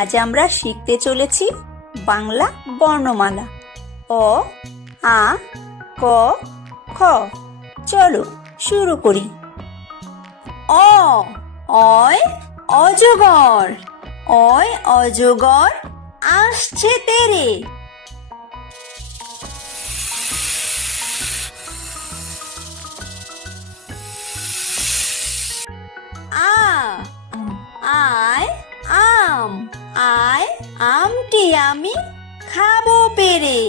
আজ আমরা শিখতে চলেছি বাংলা বর্ণমালা অ আ ক খ। চলো শুরু করি। অ অয় অজগর, অয় অজগর আসছে তেরে। আ আয় আম, আয় আমটি আমি খাবো পেরে।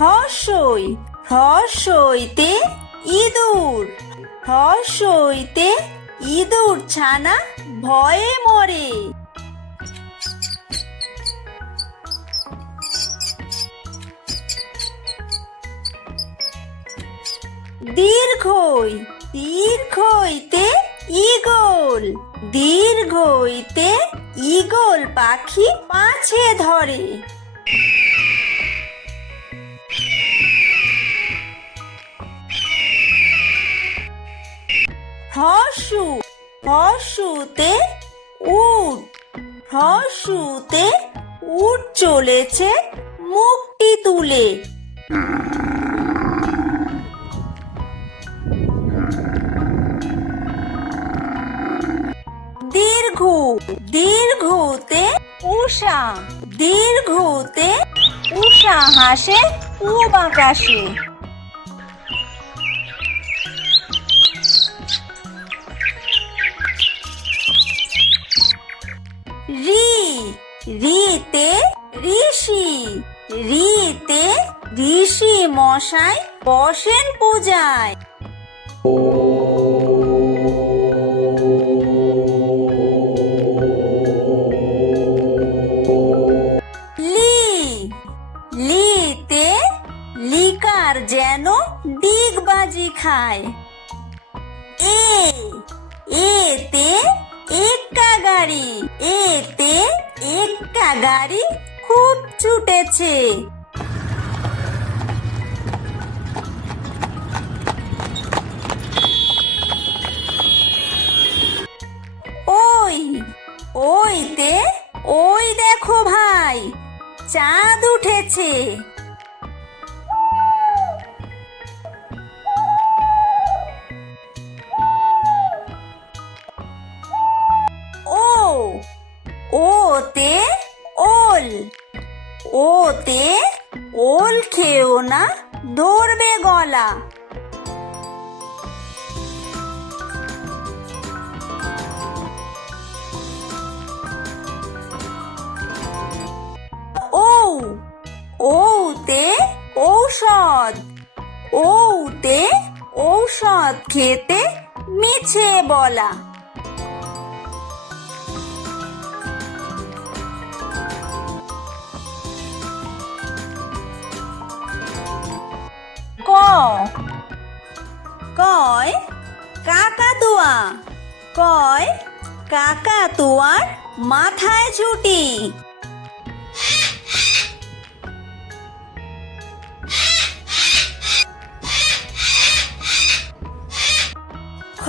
হর্ষই হর্ষইতে ইঁদুর, হর্ষইতে ইঁদুর ছানা ভয়ে মরে। দীর্ঘই দীর্ঘইতে ঈগল, দীর্ঘইতে ঈগল পাখি পাছে ধরে। হর্ষু হর্ষুতে উট, হর্ষুতে উট চলেছে মুখটি তুলে। দীর্ঘ দীর্ঘতে উষা, দীর্ঘতে উষা হাসে পূব আকাশে। রি রিতে ঋষি, রিতে ঋষি মশাই বসেন পূজায়। লি লিতে লিকার যেন ডিগবাজি খায়। এ এতে এক্কা গাড়ি, এতে এক্কা গাড়ি খুব ছুটেছে। ওই ওইতে ওই দেখো ভাই চাঁদ উঠেছে। ও ওতে ওল, ওতে ওল খেও না ধরবে গলা। ও ওতে ঔষধ, ওতে ঔষধ খেতে মিছে বলা। ক কয় কাকাতুয়া, কয় কাকাতুয়ার মাথায় ছুটি। খ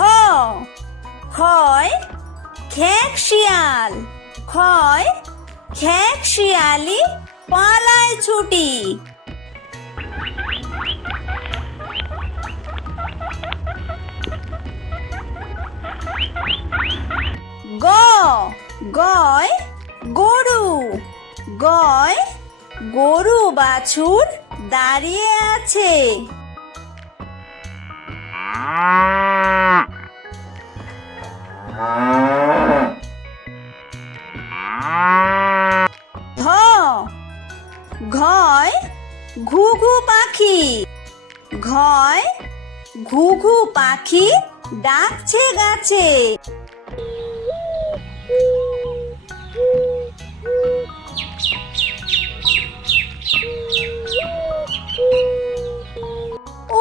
খয় খেক শিয়াল, খয় খেক শিয়ালি পালায় ছুটি। গ গয় গরু, গয় গরু বাছুর দাঁড়িয়ে আছে। ধ ঘয় ঘুঘু পাখি, ঘয় ঘুঘু পাখি ডাকছে গাছে।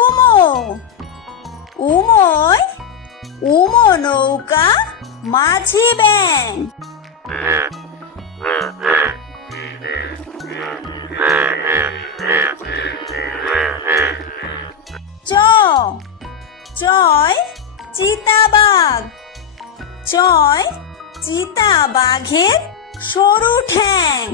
উমো উময় উমো নৌকা মাঝি ব্যাং। চ চয় চিতাবাঘ। চয় চিতাবাঘের সরু ঠ্যাং।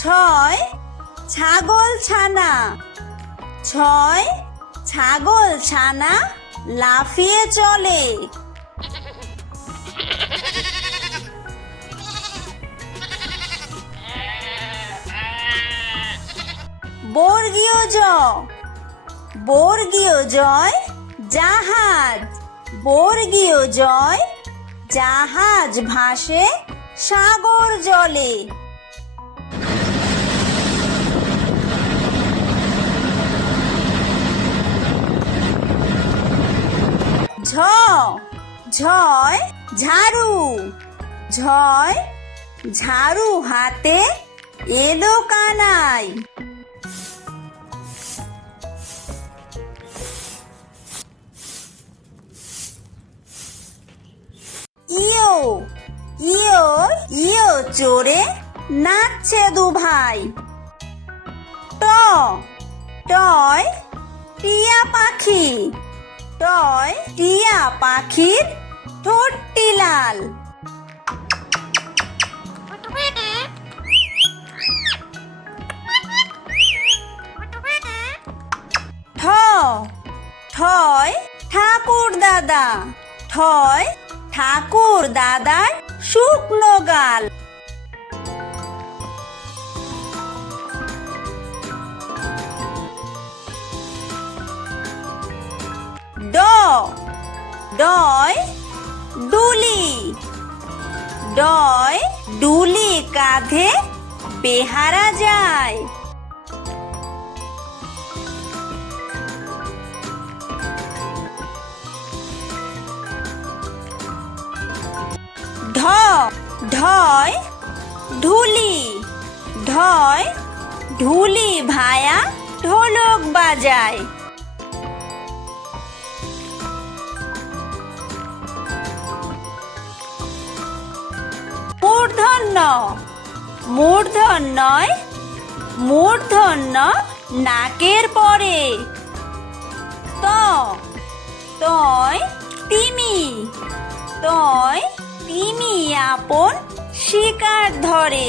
ছয় ছাগল ছানা। ছয় ছাগল ছানা লাফিয়ে চলে। বর্গীয় জ। বর্গীয় জয় জাহাজ। বর্গীয় জয় জাহাজ ভাসে সাগর জলে। ঝয় ঝাড়ু। ঝয় ঝাড়ু হাতে এলো কানাই। ইয়ো ইয়ো ইয়ো চড়ে নাচছে দুভাই। টয় টিয়া পাখি। টয় টিয়া পাখির ঠোঁটটি লাল। ঠয় ঠাকুর দাদা। ঠয় ঠাকুর দাদার শুকনো গাল। ডয় ডুলি। ডয় ডুলি কাঁধে বেহারা যায়। ঢয় ঢুলি। ঢয় ঢুলি ভায়া ঢোলক বাজায়। মূর্ধন্য। মূর্ধন্যয় মূর্ধন্য নাকের পরে। তয় তিমি। তয় তিমি আপন শিকার ধরে।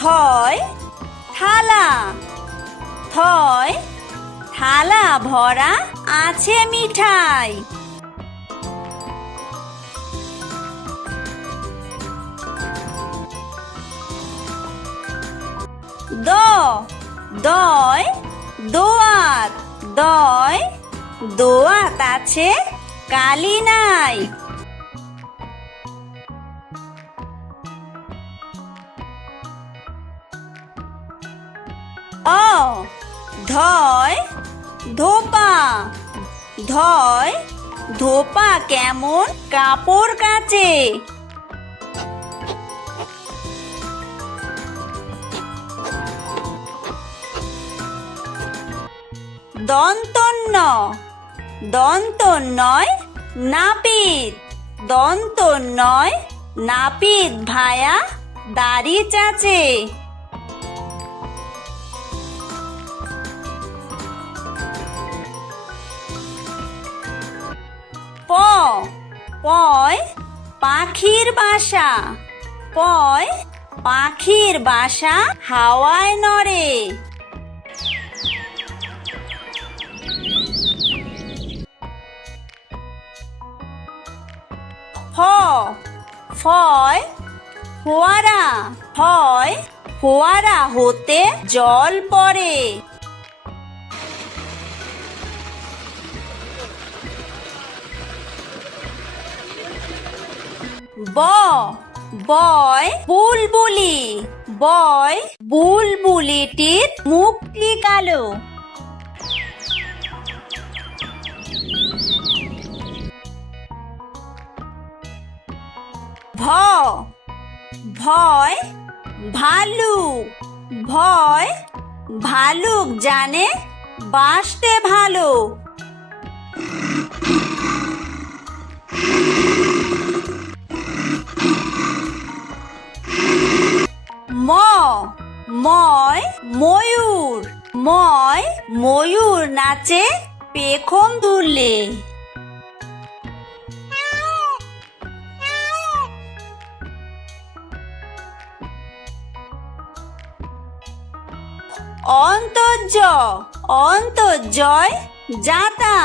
থয় থালা। থয় থালা ভরা আছে মিঠাই। দয় দোয়াত। দয় দোয়াত আছে কালি নাই। ধয় ধোপা। ধয় ধোপা কেমন কাপড় কাচে। দন্তন্য। দন্তন্যয় নাপিত। দন্তন্যয় নাপিত ভায়া দাড়ি চাচে। পয় পাখির বাসা। পয় পাখির বাসা হাওয়ায় নড়ে। ফয় ফোয়ারা। ফয় ফোয়ারা হতে জল পড়ে। বয় বুলবুলি। বয় বুলবুলিটির মুখটি কালো। ভয় ভালুক। ভয় ভালুক জানে বাসতে ভালো। ম ময় ময়ূর। ময় ময়ূর নাচে পেখম দুললে। অন্তর্য অন্তর্জয় যাতা।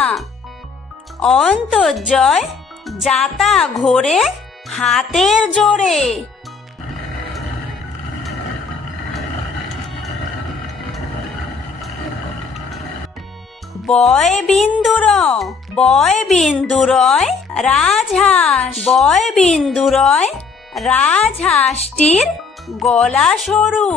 অন্তর্জয় যাতা ঘোরে হাতের জোরে। বয় বিন্দুর বয় বিন্দুরয় রাজহাঁস। বয় বিন্দুরয় রাজহাঁসটির গলা সরু।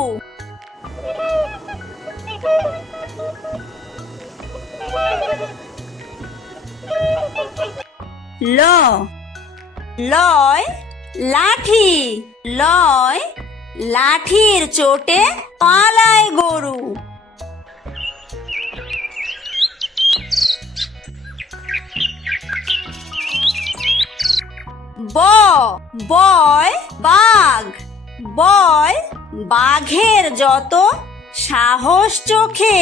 ল লয় লাঠি। লয় লাঠির চোটে পালায় গরু। ব বয় বাঘ। বয় বাঘের যত সাহস চোখে।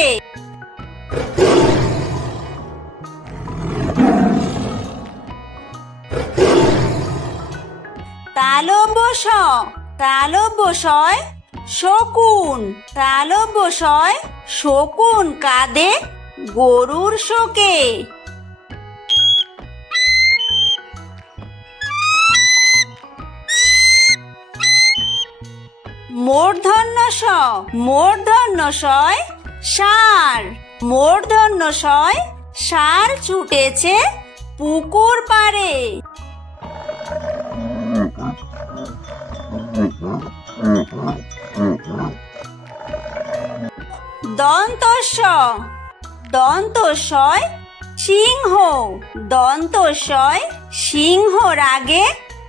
তালব্যশ তালব্যশয় শকুন। তালব্যশয় শকুন কাঁদে গরুর শোকে। মূর্ধন্য ষ মূর্ধন্য শয় ষাঁড়। মূর্ধন্য শয় ষাঁড় ছুটেছে পুকুর পাড়ে। দন্তস্ব দন্তস্বয় সিংহ। দন্তস্বয় সিংহ রাগে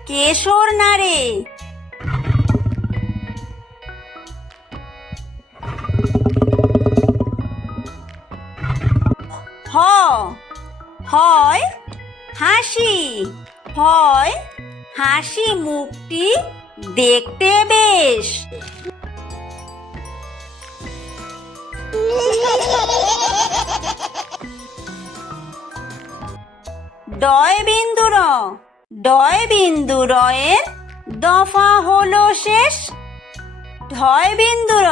কেশর নাড়ে। হ হয় হাসি। হয় হাসি মুখটি দেখতে বেশ। ডয় বিন্দুর ডয় বিন্দুরয়ের দফা হলো শেষ। ঢয় বিন্দুর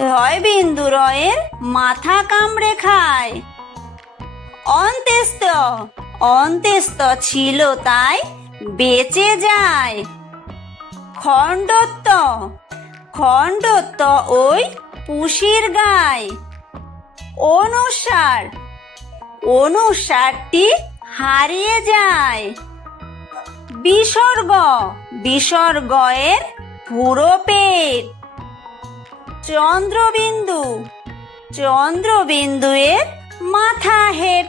ঢয় বিন্দুরয়ের মাথা কামড়ে খায়। অন্ত্যেস্ত অন্ত্যেস্ত ছিল তাই বেঁচে যায়। খণ্ডত্ব খণ্ডত্ব ওই পুষির গায়। অনুসার অনুসারটি হারিয়ে যায়। বিসর্গ বিসর্গয়ের পুরো পেট। চন্দ্রবিন্দু চন্দ্রবিন্দুয়ের মাথা হেঁট।